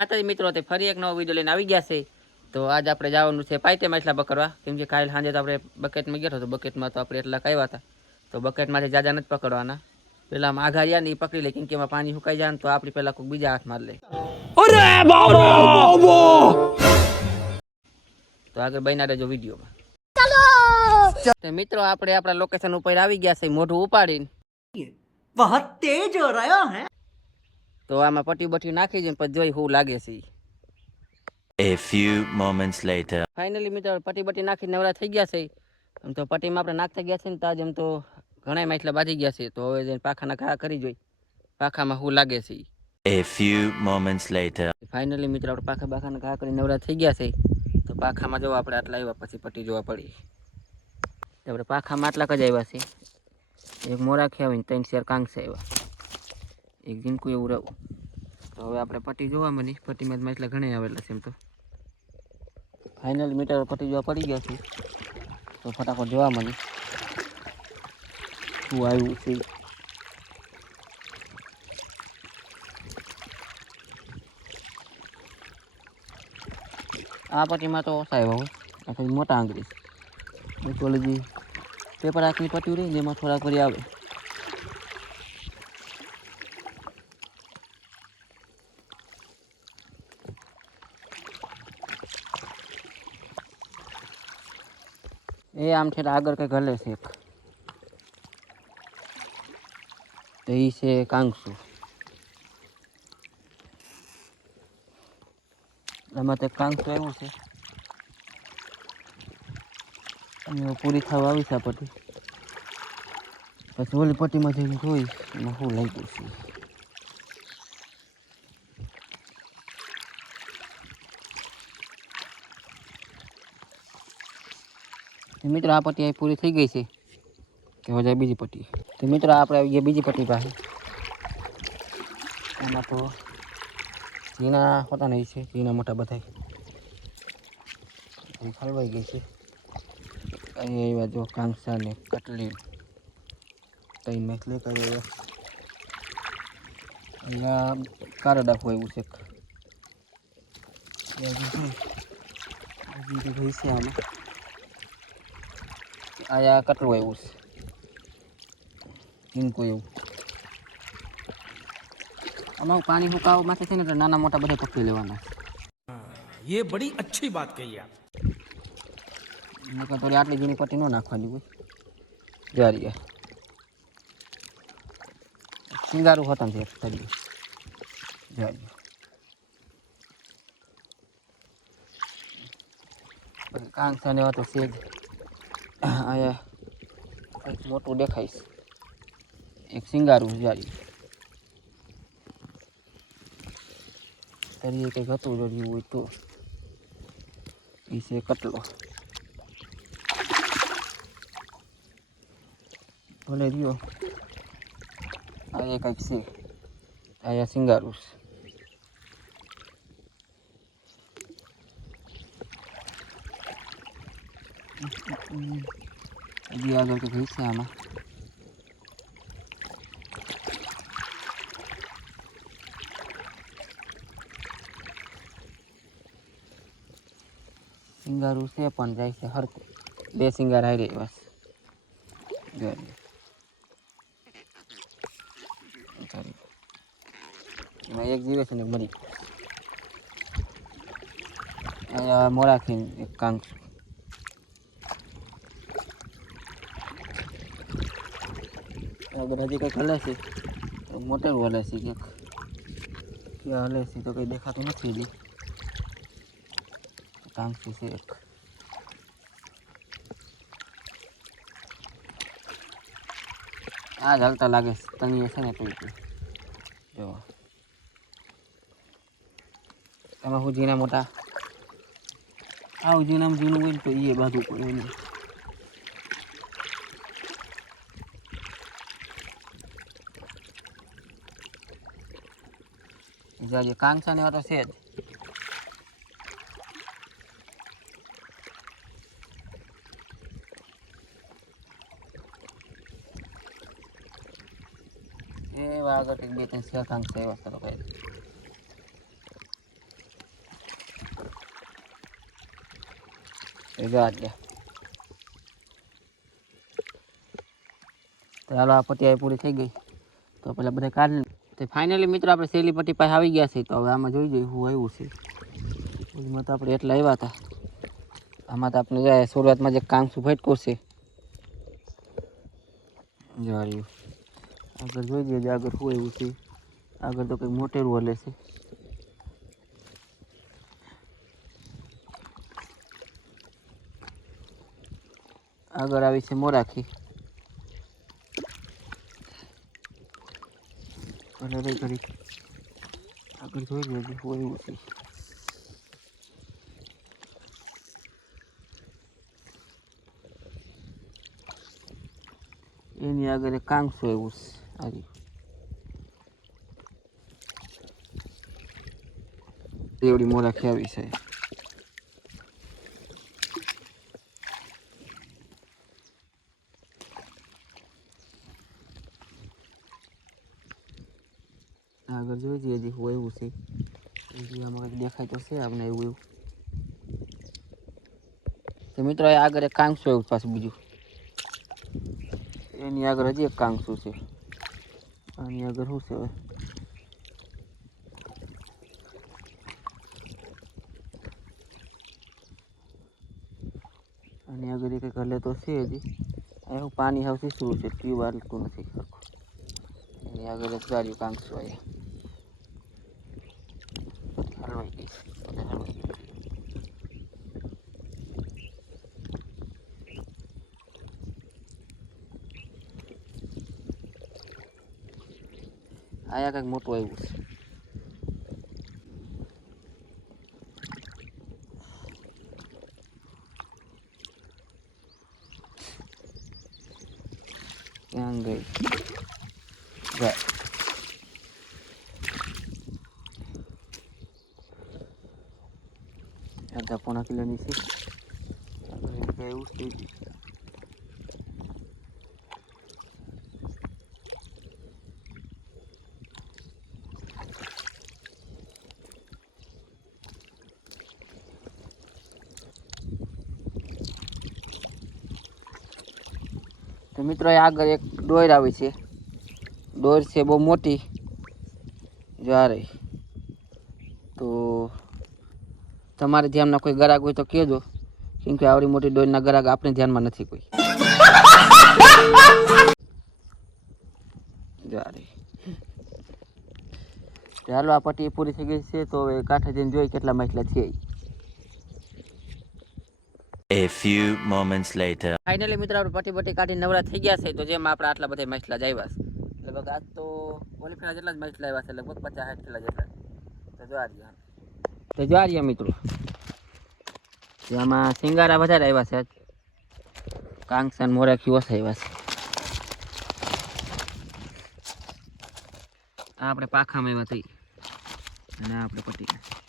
માતાજી મિત્રો, તે ફરી એક નવો વિડીયો લઈને આવી ગયા છે. તો આજ આપણે જવાનું છે પાઈતે માછલા પકડવા, કેમ કે કાલે સાંજે તો આપણે બકેટમાં ગયા તો બકેટમાં તો આપણે એટલા આવ્યા હતા, તો બકેટમાંથી જાજા નથી પકડવાના. પેલા આમ આઘારિયા ને એ પકડી લે, કેમ કે એમાં પાણી સુકાઈ જાય ને તો આપણી પેલા કોઈ બીજા હાથ માર લે. તો આગળ બન્યા રહેજો વિડીયોમાં. તો મિત્રો, આપણે આપણા લોકેશન ઉપર આવી ગયા છે મોઢું ઉપાડીને. बहुत तेज हो रहा है। તો આમાં પટ્ટી બટ્ટી નાખી છે પછી જોઈ શું લાગે છે. A few moments later. Finally મિત્રો, પટ્ટી બટ્ટી નાખી નવરા થઈ ગયા છે. એમ તો પટ્ટીમાં આપણે નાખતા ગયા છે ને તો એમ તો ઘણા માછલા બાજી ગયા છે. તો હવે જઈને પાખાના ઘા કરી જોઈ પાખામાં શું લાગે છે. A few moments later. Finally મિત્રો, આપણે પાખા બાખાના ઘા કરી નવરા થઈ ગયા છે. તો પાખામાં જો આપણે આટલા આવ્યા પછી પટ્ટી જોવા પડી. આપણે પાખામાં આટલા જ આવ્યા છે. એક મોરાખી આવીને 3 શેર કાંગસે આવ્યા, એક ઝીણકું એવું રહું. તો હવે આપણે પટ્ટી જોવા મળી. પટ્ટીમાં જ માછલા ઘણા આવેલા છે. એમ તો ફાઇનલી મીટર પટ્ટી જોવા પડી ગયા છે. તો ફટાફટ જોવા મળી શું આવ્યું છે. આ પટ્ટીમાં તો ઓછા આવ્યા હોય, આ મોટા આંગળી ઓલી પેપર આંખની પટ્ટી રહી ને એમાં થોડાક વળી આવે. એ આમ છે આગળ કંઈક હલે છે. તો એ છે કાંગસુ. આમાં તો કાંગસુ આવ્યું છે. પૂરી થવા આવી છે આ પટ્ટી. પછી ઓલી પટ્ટીમાં જઈને જોઈ એમાં શું લાગ્યું છે. મિત્રો, આ પટ્ટી અહીં પૂરી થઈ ગઈ છે. કે હવે જાય બીજી પટ્ટી. તો મિત્રો, આપણે આવી ગયા બીજી પટ્ટી પાસે. એમાં તો ઝીણા હોતા નહીં છે, ઝીણા મોટા બધા ખલવાઈ ગઈ છે. અહીં એવા જો કાંસા ને કટલી 3 માછલી કઈ આવ્યા. અહીંયા કારો ડાકું આવ્યું છે. હજી છે આમાં. આયા કટલું આવ્યું છે, ઝીણકું એવું. આમાં પાણી સુકાવા માટે છે ને એટલે નાના મોટા બધા પકડી લેવાના. ये बड़ी अच्छी बात कही आप। નકર થોડી આટલી ઝીણી પટ્ટી ન નાખવાની હોય. જારી સિંગારું હોતા છે તરી જારી. પછી કાંસા ને તો સેજ આયા કંઈક મોટું દેખાય છે. એક સિંગારું જારી તરીએ કંઈક હતું જોડ્યું હોય તો એ છે કટલો. ભલે રહ્યો. આ કંઈક છે. આયા સિંગારું છે. હજી આગળ તો ગઈ છે આમાં. સિંગારું છે પણ જાય છે હરખું. 2 સિંગાર હારી બસ. એમાં એક જીવે છે ને મરી. અહીંયા મોરાખી એક કાંકસુ. આગળ હજી કંઈક હલે છે. મોટેરું હલે છે ક્યાંક. ક્યાં હલે છે તો કંઈ દેખાતું નથી. હજી કાંકસુ છે એક. આ જ હાલતા લાગે છે. તણીએ છે ને ટૂંકું જો એમાં હું ઝીણા મોટા આવું ઝીણામાં ઝીણું હોય ને તો એ બાજુ પડે નહીં. જે કાંગસા ને તો છે જ. એ આગળ 2-3 શેર કાંગસા એવા કરો કઈ. એ જો આટલે તો હાલો આ પટ્ટી આવી પૂરી થઈ ગઈ તો પેલા બધા કાઢી તો ફાઇનલી મિત્રો આપણે સહેલી પટ્ટી પાસે આવી ગયા છે તો હવે આમાં જોઈ જોઈએ શું આવ્યું છે એમાં તો આપણે એટલા આવ્યા હતા આમાં તો આપણે જાય શરૂઆતમાં જે કાંસું ફટકું છે જાળ્યું આગળ જોઈ દઈએ આગળ શું એવું છે આગળ તો કંઈક મોટેરું હલે છે આગળ આવી છે મોરાખી અને રહી કરી આગળ જોઈ લઈએ શું એવું છે એની આગળ એક કાંસું એવું છે આજે એવડી મોરાખી આવી છે આગળ જોઈ જઈએ હજી હોય એવું છે હજી આમાં કંઈક દેખાય તો છે આપણે એવું એવું તો મિત્રો આગળ એક કાંસું એવું પાછું બીજું એની આગળ હજી એક કાંસું છે આની આગળ શું છે હવે આની આગળ કંઈક હલે તો છે હજી એવું પાણી હાવ સીસરું છે ટ્યુબ હાલતું નથી સરખું એની આગળ એક ગાડીઓ કાંસું આવ્યા હલવાઈ ગઈ આયા કંઈક મોટું આવ્યું છે ક્યાં ગઈ અડધા પોણા કિલોની છે એવું છે તો મિત્રો આગળ એક ડોર આવી છે ડોર છે બહુ મોટી જો આ રહી તો તમારે ધ્યાનમાં કોઈ ગ્રાહક હોય તો કહેજો કેમ કે આવડી મોટી ડોરના ગ્રાહક આપણે ધ્યાનમાં નથી કોઈ જો આ રહી ચાલો આ પટ્ટી પૂરી થઈ ગઈ છે તો હવે કાંઠે જઈને જોઈ કેટલા માછલા છે A few moments later. Finally મિત્રો આપણે પટ્ટી કાઢી નવરા થઈ ગયા છે તો જેમાં આપણે આટલા બધા માછલા જ આવ્યા છે લગભગ આજ તો ઓલી ફેરા જેટલા જ માછલા આવ્યા છે લગભગ 50-60 કિલો જેટલા તો જો આ રહ્યા મિત્રો જેમાં સિંગારા વધારે આવ્યા છે કાંકસન મોરાખી ઓછા આવ્યા છે આ આપણે પાખામાં આવ્યા થઈ અને આપણે પટ્ટી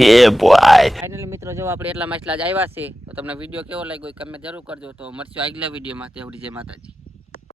Yeah, boy. ફાઇનલી મિત્રો જો આપણે એટલા માછલા જ આવ્યા છે તો તમને વિડીયો કેવો લાગ્યો કમેન્ટ જરૂર કરજો તો મળશું આગલા વિડીયોમાં ત્યાં સુધી જય માતાજી.